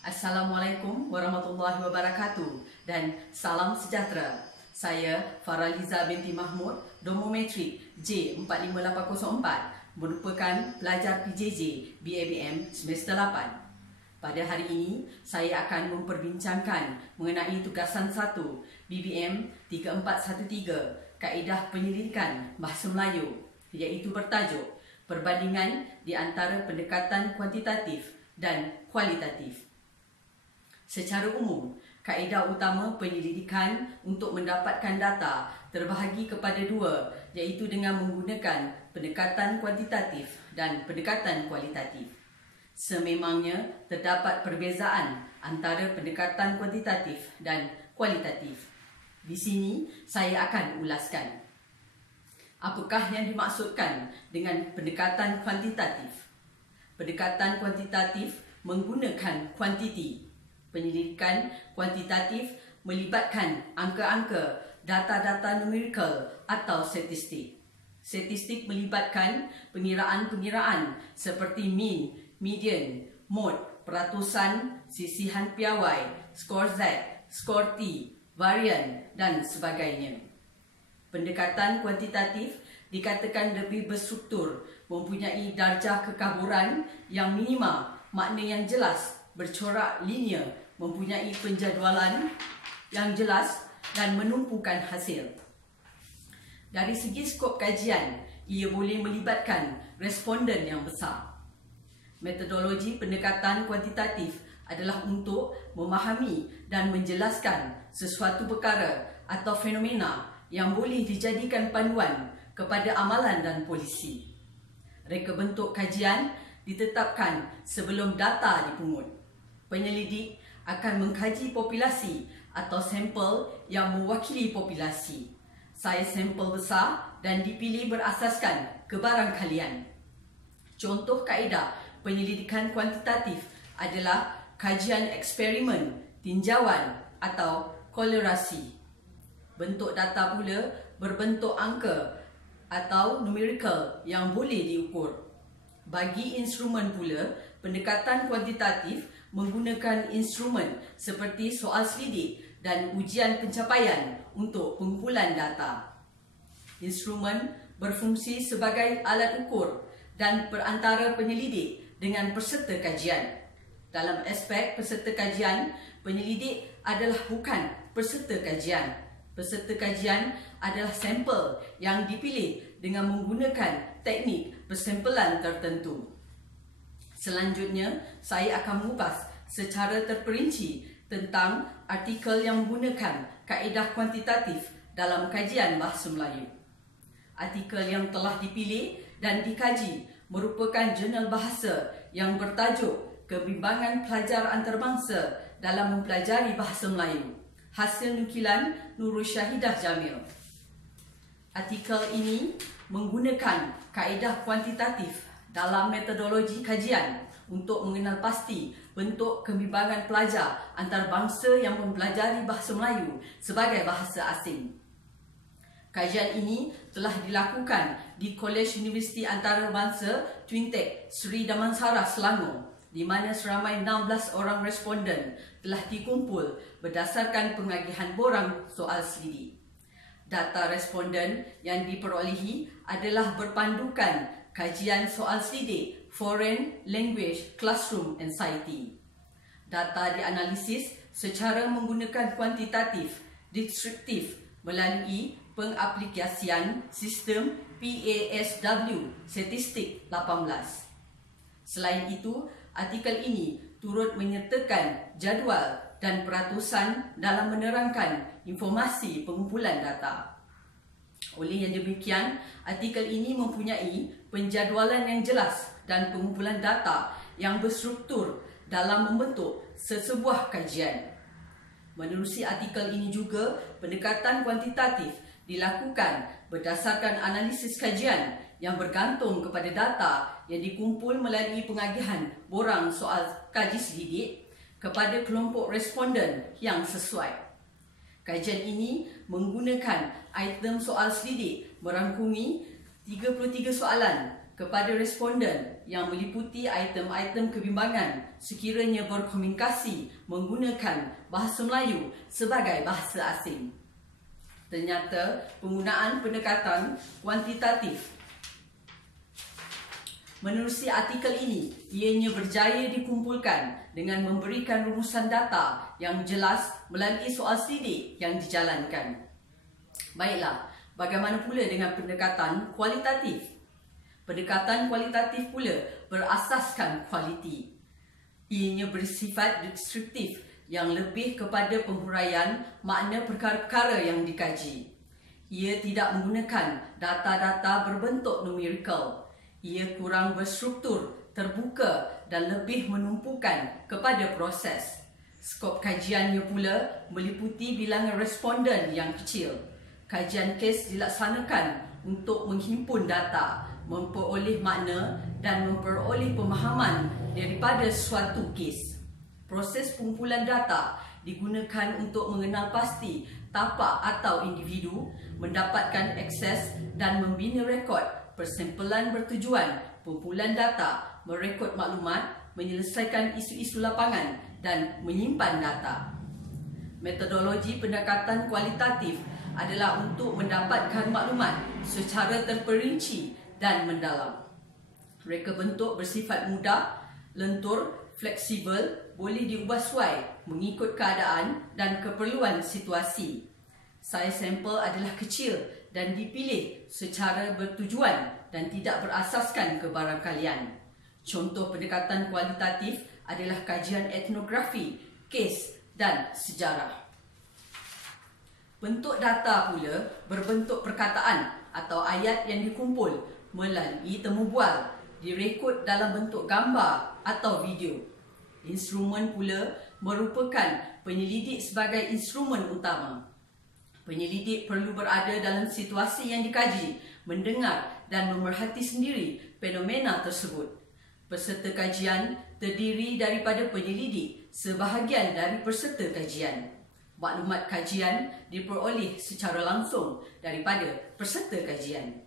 Assalamualaikum warahmatullahi wabarakatuh dan salam sejahtera. Saya Faraliza binti Mahmud, Domometrik J45804, merupakan pelajar PJJ BABM semester 8. Pada hari ini, saya akan memperbincangkan mengenai tugasan 1 BBM 3413, Kaedah Penyelidikan Bahasa Melayu, iaitu bertajuk Perbandingan di antara pendekatan kuantitatif dan kualitatif. Secara umum, kaedah utama penyelidikan untuk mendapatkan data terbahagi kepada dua, iaitu dengan menggunakan pendekatan kuantitatif dan pendekatan kualitatif. Sememangnya terdapat perbezaan antara pendekatan kuantitatif dan kualitatif. Di sini saya akan ulaskan. Apakah yang dimaksudkan dengan pendekatan kuantitatif? Pendekatan kuantitatif menggunakan kuantiti. Penyelidikan kuantitatif melibatkan angka-angka, data-data numerikal atau statistik. Statistik melibatkan pengiraan-pengiraan seperti mean, median, mode, peratusan, sisihan piawai, skor Z, skor T, varian dan sebagainya. Pendekatan kuantitatif dikatakan lebih berstruktur, mempunyai darjah kekaburan yang minima, makna yang jelas, bercorak linear, mempunyai penjadualan yang jelas dan menumpukan hasil. Dari segi skop kajian, ia boleh melibatkan responden yang besar. Metodologi pendekatan kuantitatif adalah untuk memahami dan menjelaskan sesuatu perkara atau fenomena yang boleh dijadikan panduan kepada amalan dan polisi. Reka bentuk kajian ditetapkan sebelum data dipungut. Penyelidik akan mengkaji populasi atau sampel yang mewakili populasi. Saiz sampel besar dan dipilih berasaskan kebarangkalian. Contoh kaedah penyelidikan kuantitatif adalah kajian eksperimen, tinjauan atau kolerasi. Bentuk data pula berbentuk angka atau numerical yang boleh diukur. Bagi instrumen pula, pendekatan kuantitatif menggunakan instrumen seperti soal selidik dan ujian pencapaian untuk pengumpulan data. Instrumen berfungsi sebagai alat ukur dan perantara penyelidik dengan peserta kajian. Dalam aspek peserta kajian, penyelidik adalah bukan peserta kajian. Peserta kajian adalah sampel yang dipilih dengan menggunakan teknik persampelan tertentu. Selanjutnya, saya akan mengupas secara terperinci tentang artikel yang menggunakan kaedah kuantitatif dalam kajian bahasa Melayu. Artikel yang telah dipilih dan dikaji merupakan jurnal bahasa yang bertajuk Kebimbangan Pelajar Antarabangsa dalam Mempelajari Bahasa Melayu. Hasil nukilan Nurul Syahidah Jamil. Artikel ini menggunakan kaedah kuantitatif dalam metodologi kajian untuk mengenal pasti bentuk kebimbangan pelajar antarabangsa yang mempelajari bahasa Melayu sebagai bahasa asing. Kajian ini telah dilakukan di Kolej Universiti Antarabangsa Twin Tech Seri Damansara, Selangor, di mana seramai 16 orang responden telah dikumpul berdasarkan pengagihan borang soal selidik. Data responden yang diperolehi adalah berpandukan kajian soal selidik Foreign Language Classroom Anxiety. Data dianalisis secara menggunakan kuantitatif deskriptif melalui pengaplikasian sistem PASW Statistik 18. Selain itu, artikel ini turut menyertakan jadual dan peratusan dalam menerangkan informasi pengumpulan data. Oleh yang demikian, artikel ini mempunyai penjadualan yang jelas dan pengumpulan data yang berstruktur dalam membentuk sesebuah kajian. Menerusi artikel ini juga, pendekatan kuantitatif dilakukan berdasarkan analisis kajian yang bergantung kepada data yang dikumpul melalui pengagihan borang soal kaji selidik kepada kelompok responden yang sesuai. Kajian ini menggunakan item soal selidik merangkumi 33 soalan kepada responden yang meliputi item-item kebimbangan sekiranya berkomunikasi menggunakan bahasa Melayu sebagai bahasa asing. Ternyata penggunaan pendekatan kuantitatif menerusi artikel ini, ianya berjaya dikumpulkan dengan memberikan rumusan data yang jelas melalui soal sidik yang dijalankan. Baiklah, bagaimana pula dengan pendekatan kualitatif? Pendekatan kualitatif pula berasaskan kualiti. Ianya bersifat deskriptif yang lebih kepada penghuraian makna perkara-perkara yang dikaji. Ia tidak menggunakan data-data berbentuk numerikal. Ia kurang berstruktur, terbuka dan lebih menumpukan kepada proses. Skop kajiannya pula meliputi bilangan responden yang kecil. Kajian kes dilaksanakan untuk menghimpun data, memperoleh makna dan memperoleh pemahaman daripada suatu kes. Proses pengumpulan data digunakan untuk mengenal pasti tapak atau individu, mendapatkan akses dan membina rekod. Persempelan bertujuan, pengumpulan data, merekod maklumat, menyelesaikan isu-isu lapangan dan menyimpan data. Metodologi pendekatan kualitatif adalah untuk mendapatkan maklumat secara terperinci dan mendalam. Reka bentuk bersifat mudah, lentur, fleksibel, boleh diubah suai mengikut keadaan dan keperluan situasi. Saiz sampel adalah kecil dan dipilih secara bertujuan dan tidak berasaskan kebarangkalian. Contoh pendekatan kualitatif adalah kajian etnografi, kes dan sejarah. Bentuk data pula berbentuk perkataan atau ayat yang dikumpul melalui temu bual, direkod dalam bentuk gambar atau video. Instrumen pula merupakan penyelidik sebagai instrumen utama. Penyelidik perlu berada dalam situasi yang dikaji, mendengar dan memerhati sendiri fenomena tersebut. Peserta kajian terdiri daripada penyelidik sebahagian dari peserta kajian. Maklumat kajian diperoleh secara langsung daripada peserta kajian.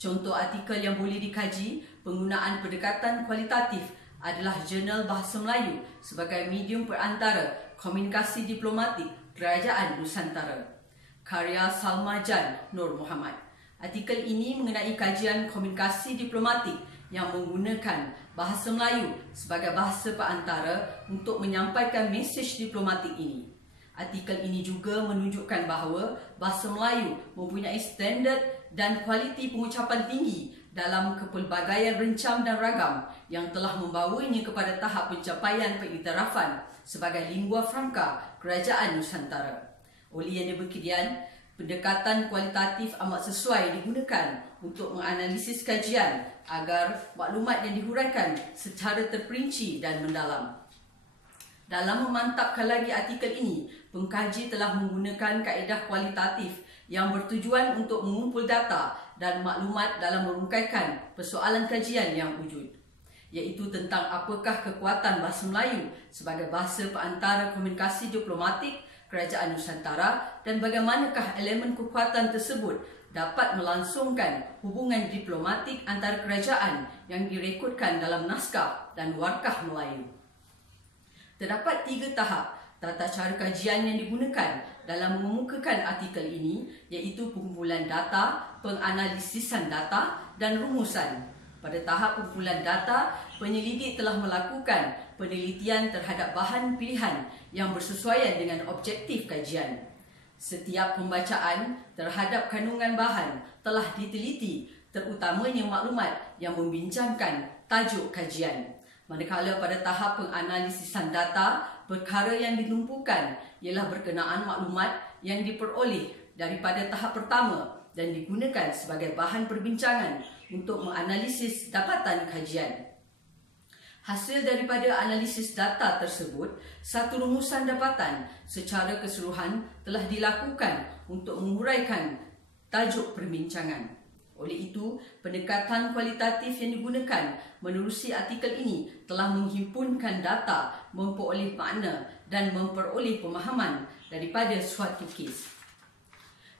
Contoh artikel yang boleh dikaji penggunaan pendekatan kualitatif adalah Jurnal Bahasa Melayu sebagai medium perantara komunikasi diplomatik Kerajaan Nusantara. Karya Salma Jan Nur Muhammad. Artikel ini mengenai kajian komunikasi diplomatik yang menggunakan bahasa Melayu sebagai bahasa perantara untuk menyampaikan mesej diplomatik ini. Artikel ini juga menunjukkan bahawa bahasa Melayu mempunyai standard dan kualiti pengucapan tinggi dalam kepelbagaian rencam dan ragam yang telah membawanya kepada tahap pencapaian pengiktirafan sebagai lingua franca Kerajaan Nusantara. Oleh yang demikian, pendekatan kualitatif amat sesuai digunakan untuk menganalisis kajian agar maklumat yang dihuraikan secara terperinci dan mendalam. Dalam memantapkan lagi artikel ini, pengkaji telah menggunakan kaedah kualitatif yang bertujuan untuk mengumpul data dan maklumat dalam merungkaikan persoalan kajian yang wujud, iaitu tentang apakah kekuatan bahasa Melayu sebagai bahasa perantara komunikasi diplomatik Kerajaan Nusantara dan bagaimanakah elemen kekuatan tersebut dapat melangsungkan hubungan diplomatik antara kerajaan yang direkodkan dalam naskah dan warkah Melayu. Terdapat 3 tahap tata cara kajian yang digunakan dalam mengemukakan artikel ini, iaitu pengumpulan data, penganalisisan data dan rumusan. Pada tahap pengumpulan data, penyelidik telah melakukan penelitian terhadap bahan pilihan yang bersesuaian dengan objektif kajian. Setiap pembacaan terhadap kandungan bahan telah diteliti, terutamanya maklumat yang membincangkan tajuk kajian. Manakala pada tahap penganalisisan data, perkara yang ditumpukan ialah berkenaan maklumat yang diperoleh daripada tahap pertama dan digunakan sebagai bahan perbincangan untuk menganalisis dapatan kajian. Hasil daripada analisis data tersebut, satu rumusan dapatan secara keseluruhan telah dilakukan untuk menguraikan tajuk perbincangan. Oleh itu, pendekatan kualitatif yang digunakan menerusi artikel ini telah menghimpunkan data, memperoleh makna dan memperoleh pemahaman daripada suatu kes.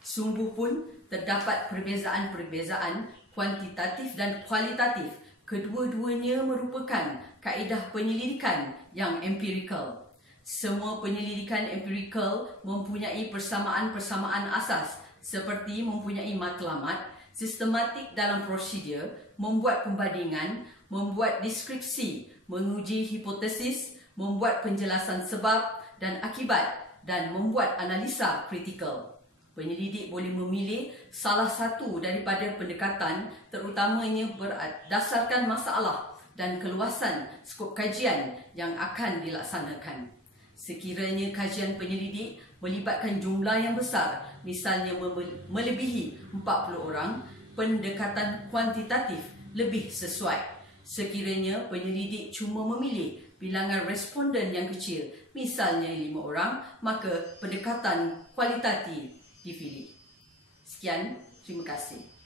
Sungguh pun terdapat perbezaan-perbezaan kuantitatif dan kualitatif, kedua-duanya merupakan kaedah penyelidikan yang empirikal. Semua penyelidikan empirikal mempunyai persamaan-persamaan asas seperti mempunyai matlamat, sistematik dalam prosedur, membuat pembandingan, membuat deskripsi, menguji hipotesis, membuat penjelasan sebab dan akibat dan membuat analisa kritikal. Penyelidik boleh memilih salah satu daripada pendekatan terutamanya berdasarkan masalah dan keluasan skop kajian yang akan dilaksanakan. Sekiranya kajian penyelidik melibatkan jumlah yang besar, misalnya melebihi 40 orang, pendekatan kuantitatif lebih sesuai. Sekiranya penyelidik cuma memilih bilangan responden yang kecil, misalnya 5 orang, maka pendekatan kualitatif dipilih. Sekian, terima kasih.